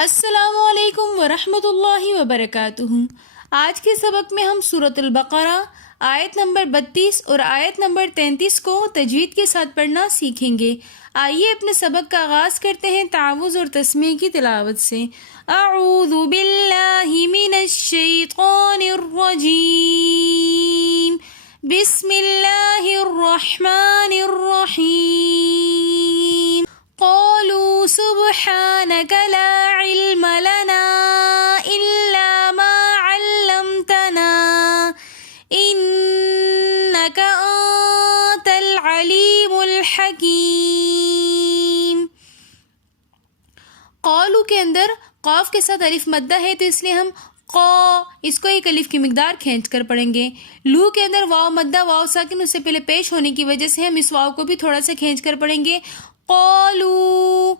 السلام علیکم ورحمۃ اللہ وبرکاتہ۔ آج کے سبق میں ہم سورۃ البقرہ آیت نمبر 32 اور آیت نمبر 33 کو تجوید کے ساتھ پڑھنا سیکھیں گے۔ آئیے اپنے سبق کا آغاز کرتے ہیں تعوذ اور تسمیہ کی تلاوت سے۔ اعوذ باللہ من الشیطان الرجیم، بسم اللہ الرحمن الرحیم۔ قالوا سبحانك لا علم لنا إلا ما علمتنا إنك أنت العليم الحكيم۔ قالوا کے اندر قاف کے ساتھ الف مدہ ہے تو اس لیے ہم قا اس کو ایک الف کی مقدار کھینچ کر پڑھیں گے۔ لو کے اندر واو مدہ واو ساکن اس سے پہلے پیش ہونے کی وجہ سے ہم اس واو کو بھی تھوڑا سا کھینچ کر پڑھیں گے۔ قالوا،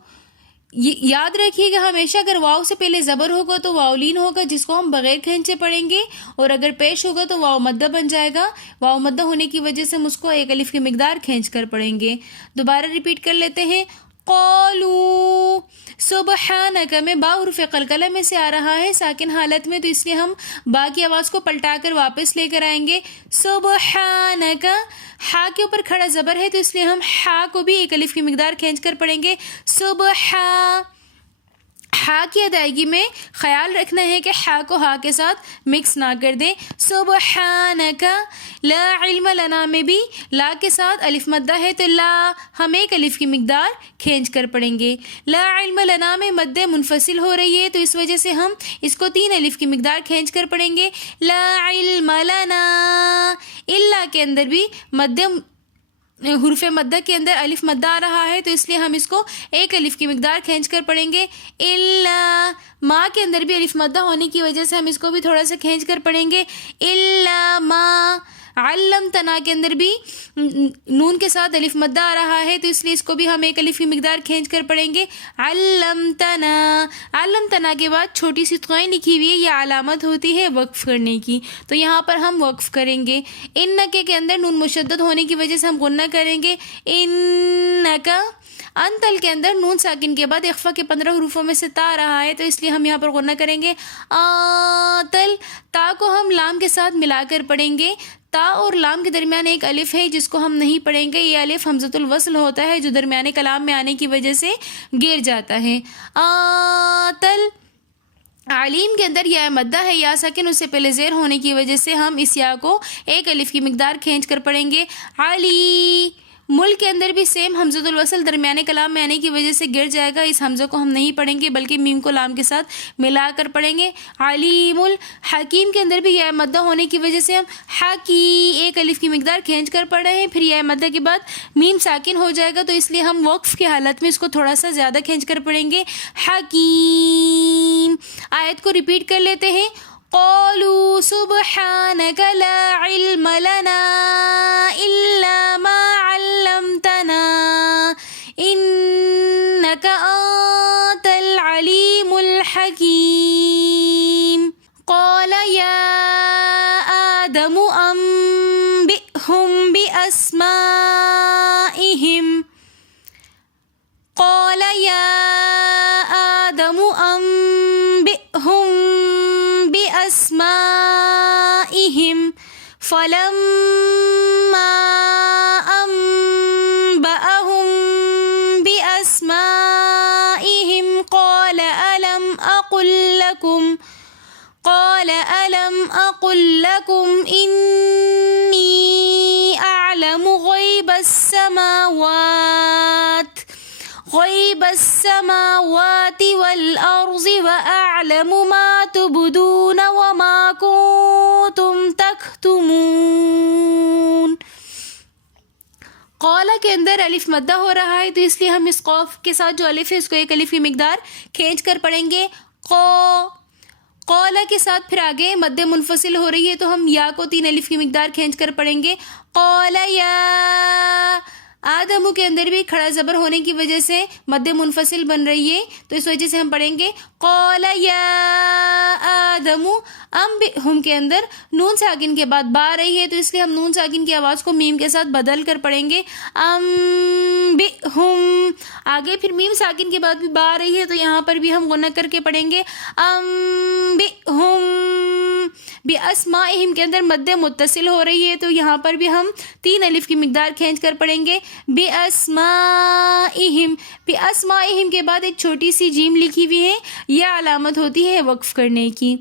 یاد رکھیے گا ہمیشہ اگر واو سے پہلے زبر ہوگا تو واولین ہوگا جس کو ہم بغیر کھینچے پڑھیں گے، اور اگر پیش ہوگا تو واو مدہ بن جائے گا۔ واو مدہ ہونے کی وجہ سے ہم اس کو ایک الف کی مقدار کھینچ کر پڑھیں گے۔ دوبارہ ریپیٹ کر لیتے ہیں۔ قالوا سبحانک میں با حرف قلقلہ میں سے آ رہا ہے ساکن حالت میں، تو اس لیے ہم با کی آواز کو پلٹا کر واپس لے کر آئیں گے۔ سبحانک، ہا کے اوپر کھڑا زبر ہے تو اس لیے ہم ہا کو بھی ایک الف کی مقدار کھینچ کر پڑھیں گے۔ ہا کی ادائیگی میں خیال رکھنا ہے کہ ہا کو ہا کے ساتھ مکس نہ کر دیں۔ سبحانک، لا علم لنا میں بھی لا کے ساتھ الف مدہ ہے تو لا ہم ایک الف کی مقدار کھینچ کر پڑھیں گے۔ لا علم لنا میں مد منفصل ہو رہی ہے تو اس وجہ سے ہم اس کو 3 الف کی مقدار کھینچ کر پڑھیں گے۔ لا علم لنا، الا کے اندر بھی حرف مدہ کے اندر الف مدہ آ رہا ہے تو اس لیے ہم اس کو ایک الف کی مقدار کھینچ کر پڑھیں گے۔ الا، ما کے اندر بھی الف مدہ ہونے کی وجہ سے ہم اس کو بھی تھوڑا سا کھینچ کر پڑھیں گے۔ الا ما، علمتنا کے اندر بھی نون کے ساتھ الف مدہ آ رہا ہے تو اس لیے اس کو بھی ہم ایک الف کی مقدار کھینچ کر پڑھیں گے۔ علمتنا، علمتنا کے بعد چھوٹی سی قویں لکھی ہوئی ہے، یہ علامت ہوتی ہے وقف کرنے کی، تو یہاں پر ہم وقف کریں گے۔ انکے کے اندر نون مشدد ہونے کی وجہ سے ہم غنہ کریں گے۔ انکا، انتل کے اندر نون ساکن کے بعد اخفا کے 15 حروفوں میں سے تا آ رہا ہے تو اس لیے ہم یہاں پر غنہ کریں گے۔ آتل، تا کو ہم لام کے ساتھ ملا کر پڑھیں گے۔ تا اور لام کے درمیان ایک الف ہے جس کو ہم نہیں پڑھیں گے، یہ الف حمزۃ الوصل ہوتا ہے جو درمیانے کلام میں آنے کی وجہ سے گر جاتا ہے۔ آتل، علیم کے اندر یا مدہ ہے یا ساکن اس سے پہلے زیر ہونے کی وجہ سے ہم اس یا کو ایک الف کی مقدار کھینچ کر پڑھیں گے۔ علی، ملک کے اندر بھی سیم حمزۃ الوصل درمیانے کلام میں آنے کی وجہ سے گر جائے گا، اس حمزہ کو ہم نہیں پڑھیں گے بلکہ میم کو لام کے ساتھ ملا کر پڑھیں گے۔ علیم، الحکیم کے اندر بھی یا مدہ ہونے کی وجہ سے ہم حکی ایک الف کی مقدار کھینچ کر پڑھ رہے ہیں، پھر یا مدہ کے بعد میم ساکن ہو جائے گا تو اس لیے ہم وقف کی حالت میں اس کو تھوڑا سا زیادہ کھینچ کر پڑھیں گے۔ حکیم، آیت کو ریپیٹ کر لیتے ہیں۔ قالوا سبحانك لا علم لنا إلا ما علمتنا إنك أنت العليم الحكيم۔ قال يا آدم أنبئهم بأسمائهم، قال يا آدم أنبئهم بأسمائهم فلما أنبأهم بأسمائهم قال ألم أقل لكم إني أعلم غيب السماوات والأرض وأعلم ما تبدون وما كنتم تكتمون۔ قولا کے اندر الف مدہ ہو رہا ہے تو اس لیے ہم اس قوف کے ساتھ جو الف ہے اس کو ایک الف کی مقدار کھینچ کر پڑھیں گے۔ قولا کے ساتھ پھر آگے مد منفصل ہو رہی ہے تو ہم یا کو 3 الف کی مقدار کھینچ کر پڑھیں گے۔ قال یا، आदमू के अंदर भी खड़ा ज़बर होने की वजह से मद्द मुनफसिल बन रही है, तो इस वजह से हम पढ़ेंगे क़ाल या आदमू। हम के अंदर नून साकिन के बाद बा रही है, तो इसलिए हम नून साकिन की आवाज़ को मीम के साथ बदल कर पढ़ेंगे हम। आगे फिर मीम साकिन के बाद भी बा रही है, तो यहाँ पर भी हम गुन्ना करके पढ़ेंगे हम। बिअस्माइहिम के अंदर मद्दे मुत्तसिल हो रही है, तो यहाँ पर भी हम 3 अलिफ की मिकदार खींच कर पढ़ेंगे बिअस्माइहिम। बिअस्माइहिम के बाद एक छोटी सी जीम लिखी हुई है, यह अलामत होती है वक्फ करने की,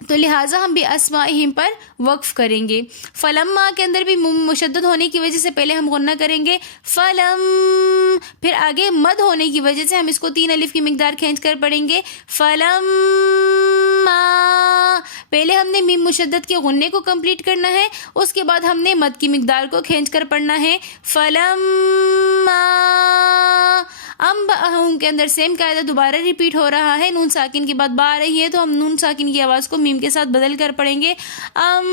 तो लिहाजा हम बिअस्माइहिम पर वक्फ करेंगे। फलम्मा के अंदर भी मुशद्दद होने की वजह से पहले हम गुन्ना करेंगे फलम, फिर आगे मद होने की वजह से हम इसको 3 अलिफ की मिकदार खींच कर पढ़ेंगे फलम्मा। पहले हमने मीम मुशद्दद के गुन्ने को कंप्लीट करना है, उसके बाद हमने मद की मिकदार को खींच कर पढ़ना है फलम्मा। अम के अंदर सेम कायदा दोबारा रिपीट हो रहा है, नून साकिन के बाद बा आ रही है, तो हम नून साकिन की आवाज़ को मीम के साथ बदल कर पढ़ेंगे अम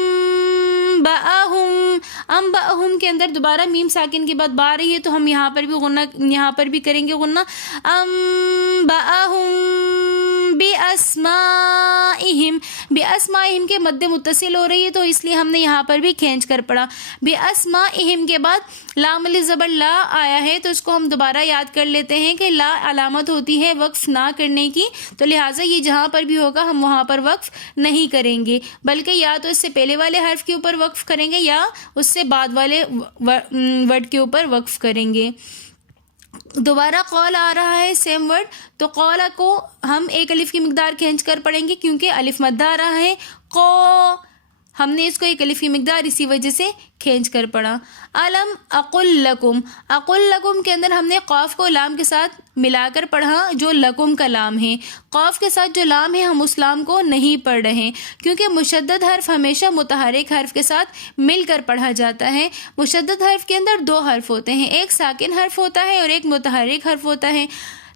बाहुम के अंदर दोबारा मीम साकिन के बाद बा आ रही है, तो हम यहाँ पर भी गुन्ना, यहाँ पर भी करेंगे गुन्ना अम बाहुम बिअस्माइहिम। बिअस्माइहिम के मद्दे मुत्तसिल हो रही है, तो इसलिए हमने यहाँ पर भी खींच कर पढ़ा। बिअस्माइहिम के बाद लाम अलिफ ज़बर ला आया है, तो इसको हम दोबारा याद कर लेते हैं कि ला अलामत होती है वक्फ ना करने की, तो लिहाजा ये जहाँ पर भी होगा हम वहाँ पर वक्फ नहीं करेंगे, बल्कि या तो इससे पहले वाले हर्फ के ऊपर वक्फ करेंगे या उससे बाद वाले वर्ड के ऊपर वक्फ करेंगे। दोबारा कौल आ रहा है सेम वर्ड, तो कौला को हम 1 अलिफ की मिकदार खींच कर पढ़ेंगे, क्योंकि अलिफ मद्दा आ रहा है। कौ हमने इसको 1 अलिफ की मिकदार इसी वजह से खींच कर पढ़ा। अलम अकुल लकुम, अकुल लकुम के अंदर हमने क़ाफ को लाम के साथ मिलाकर पढ़ा, जो लकुम का लाम है। क़ाफ के साथ जो लाम है हम उस लाम को नहीं पढ़ रहे हैं, क्योंकि मुशद्दद हर्फ हमेशा मुतहर्रिक हर्फ के साथ मिलकर पढ़ा जाता है। मुशद्दद हर्फ के अंदर 2 हर्फ होते हैं, एक साकिन हर्फ होता है और एक मुतहर्रिक हर्फ होता है,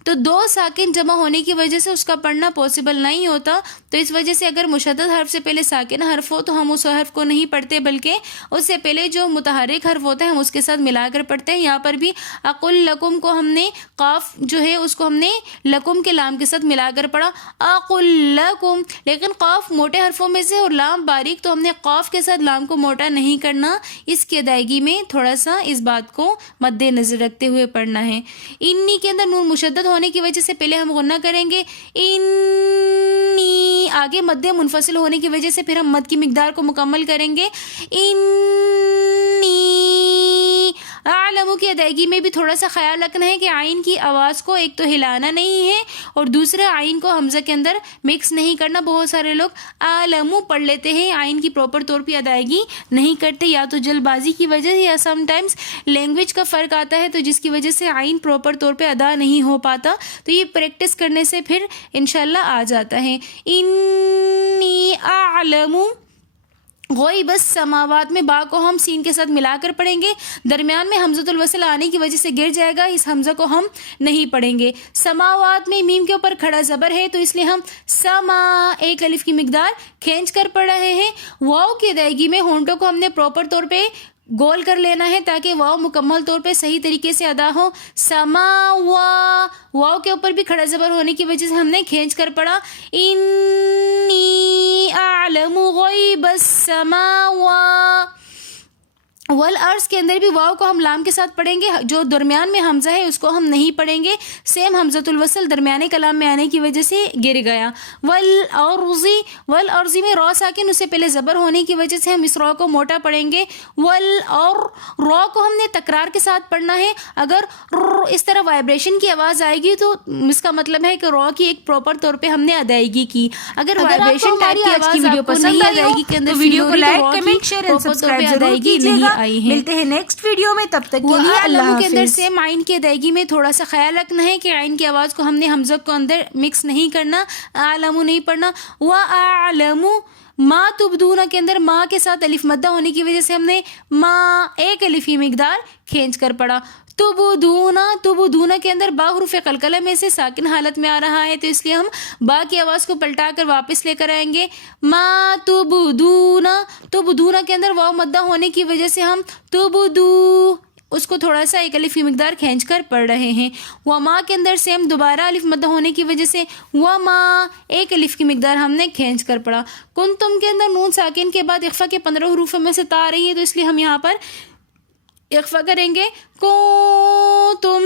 तो 2 साकिन जमा होने की वजह से उसका पढ़ना पॉसिबल नहीं होता। तो इस वजह से अगर मुशद्दद हर्फ से पहले साकिन हर्फ हो तो हम उस हर्फ को नहीं पढ़ते, बल्कि उससे पहले जो मुतहर्रिक हर्फ होता है हम उसके साथ मिलाकर पढ़ते हैं। यहाँ पर भी अकुल लकुम को हमने काफ जो है उसको हमने लकुम के लाम के साथ मिलाकर पढ़ा अकुल लकुम, लेकिन काफ मोटे हर्फों में से और लाम बारीक, तो हमने काफ के साथ लाम को मोटा नहीं करना। इसकी अदायगी में थोड़ा सा इस बात को मद्देनजर रखते हुए पढ़ना है। इन्नी के अंदर नून मुशद्दद होने की वजह से पहले हम गुन्ना करेंगे इन्नी, आगे मद्दे मुनफसिल होने की वजह से फिर हम मद की मिकदार को मुकम्मल करेंगे इन्नी। आलमू की अदायगी में भी थोड़ा सा ख्याल रखना है कि आइन की आवाज़ को एक तो हिलाना नहीं है और दूसरा आइन को हमज़ा के अंदर मिक्स नहीं करना। बहुत सारे लोग आलमू पढ़ लेते हैं, आइन की प्रॉपर तौर पे अदायगी नहीं करते, या तो जल्दबाजी की वजह से या समटाइम्स लैंग्वेज का फ़र्क आता है, तो जिसकी वजह से आइन प्रॉपर तौर पे अदा नहीं हो पाता। तो ये प्रैक्टिस करने से फिर इंशाल्लाह आ जाता है। इन्नी आलमू गौइबस समावात में बा को हम सीन के साथ मिलाकर पढ़ेंगे, दरमियान में हमज़तुल वसल आने की वजह से गिर जाएगा, इस हमज़ा को हम नहीं पढ़ेंगे। समावात में मीम के ऊपर खड़ा ज़बर है, तो इसलिए हम समा 1 अलिफ की मिकदार खींच कर पढ़ रहे हैं। वाव की अदायगी में होंठों को हमने प्रॉपर तौर पे गोल कर लेना है ताकि वाव मुकम्मल तौर पे सही तरीके से अदा हो। समावा, वाव के ऊपर भी खड़ा ज़बर होने की वजह से हमने खींच कर पढ़ा इन्नी अअलमु गैबस समावा। वल अर्ज़ के अंदर भी वाव को हम लाम के साथ पढ़ेंगे, जो दरमियान में हमज़ा है उसको हम नहीं पढ़ेंगे। सेम हमज़तुल वसल दरमियाने कलाम में आने की वजह से गिर गया। वल अर्ज़ी में रॉ साकिन, उससे पहले ज़बर होने की वजह से हम इस रॉ को मोटा पढ़ेंगे। वल और रॉ को हमने तकरार के साथ पढ़ना है। अगर इस तरह वाइब्रेशन की आवाज़ आएगी तो इसका मतलब है कि रॉ की एक प्रॉपर तौर पर हमने अदायगी की। अगर वाइब्रेशन टाइप की आवाज़ वीडियो पसंद अदायगी के अंदर वीडियो को like comment share and subscribe जरूर कीजिएगा। मिलते हैं नेक्स्ट वीडियो में, तब तक के लिए अल्लाह के अंदर सेम आइन की अदायगी में थोड़ा सा ख्याल रखना है कि आइन की आवाज़ को हमने हमज़ा को अंदर मिक्स नहीं करना, आलमू नहीं पढ़ना। व आलमू माँ तुबदूना के अंदर माँ के साथ अलिफ मद्दा होने की वजह से हमने माँ 1 अलिफ की मिकदार खींच कर पढ़ा। तुबदूना के अंदर बा हुरूफ कलकला में से साकिन हालत में आ रहा है, तो इसलिए हम बा की आवाज़ को पलटा कर वापस लेकर आएंगे। मा तुबदूना के अंदर वाव मद्दा होने की वजह से हम तुबदू اس کو تھوڑا سا ایک الف کی مقدار کھینچ کر پڑھ رہے ہیں. وما کے اندر سیم دوبارہ الف مدہ ہونے کی وجہ سے وما ایک الف کی مقدار ہم نے کھینچ کر پڑھا. کنتم کے اندر نون ساکن کے بعد اخفا کے 15 حروف میں سے تا رہی ہے تو اس لیے ہم یہاں پر اخفا کریں گے. کنتم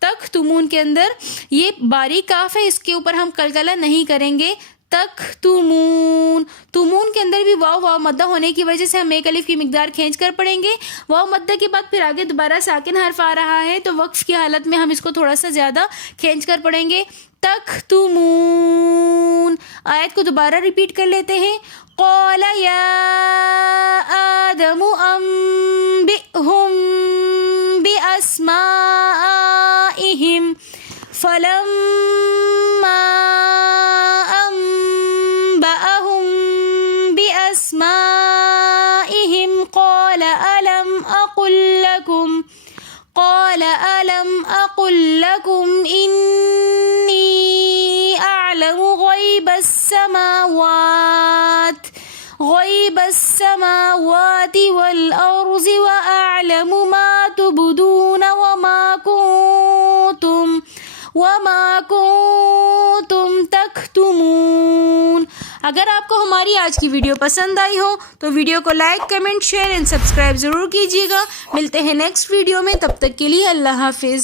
تختمون کے اندر یہ باریک کاف ہے, اس کے اوپر ہم قلقلہ نہیں کریں گے. تختمون تمون کے اندر بھی واو مدہ ہونے کی وجہ سے ہم ایک الف کی مقدار کھینچ کر پڑھیں گے. واو مدہ کے بعد پھر آگے دوبارہ ساکن حرف آ رہا ہے تو وقف کی حالت میں ہم اس کو تھوڑا سا زیادہ کھینچ کر پڑھیں گے. تختمون. آیت کو دوبارہ ریپیٹ کر لیتے ہیں. قال یا آدم انبئهم بأسمائهم فلما أنبأهم بأسمائهم قال ألم أقل لكم إني أعلم غيب السماوات والأرض وأعلم ما تبدون وما كنتم تكتمون. اگر آپ کو ہماری آج کی ویڈیو پسند آئی ہو تو ویڈیو کو like comment share and subscribe ضرور کیجیے گا. ملتے ہیں نیکسٹ ویڈیو میں, تب تک کے لیے اللہ حافظ.